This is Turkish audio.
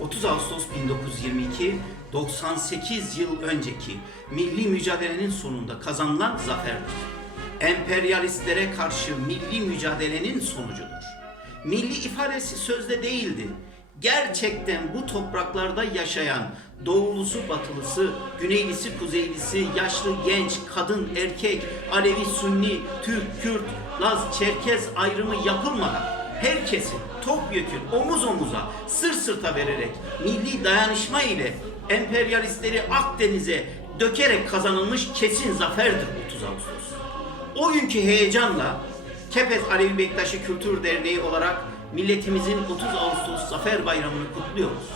30 Ağustos 1922, 98 yıl önceki milli mücadelenin sonunda kazanılan zaferdir. Emperyalistlere karşı milli mücadelenin sonucudur. Milli ifadesi sözde değildi. Gerçekten bu topraklarda yaşayan doğulusu, batılısı, güneylisi, kuzeylisi, yaşlı, genç, kadın, erkek, Alevi, Sunni, Türk, Kürt, Laz, Çerkez ayrımı yapılmadan herkesin topyekün omuz omuza, sır sırta vererek milli dayanışma ile emperyalistleri Akdeniz'e dökerek kazanılmış kesin zaferdir 30 Ağustos. O günkü heyecanla Kepez Alevi Bektaşi Kültür Derneği olarak milletimizin 30 Ağustos Zafer Bayramı'nı kutluyoruz.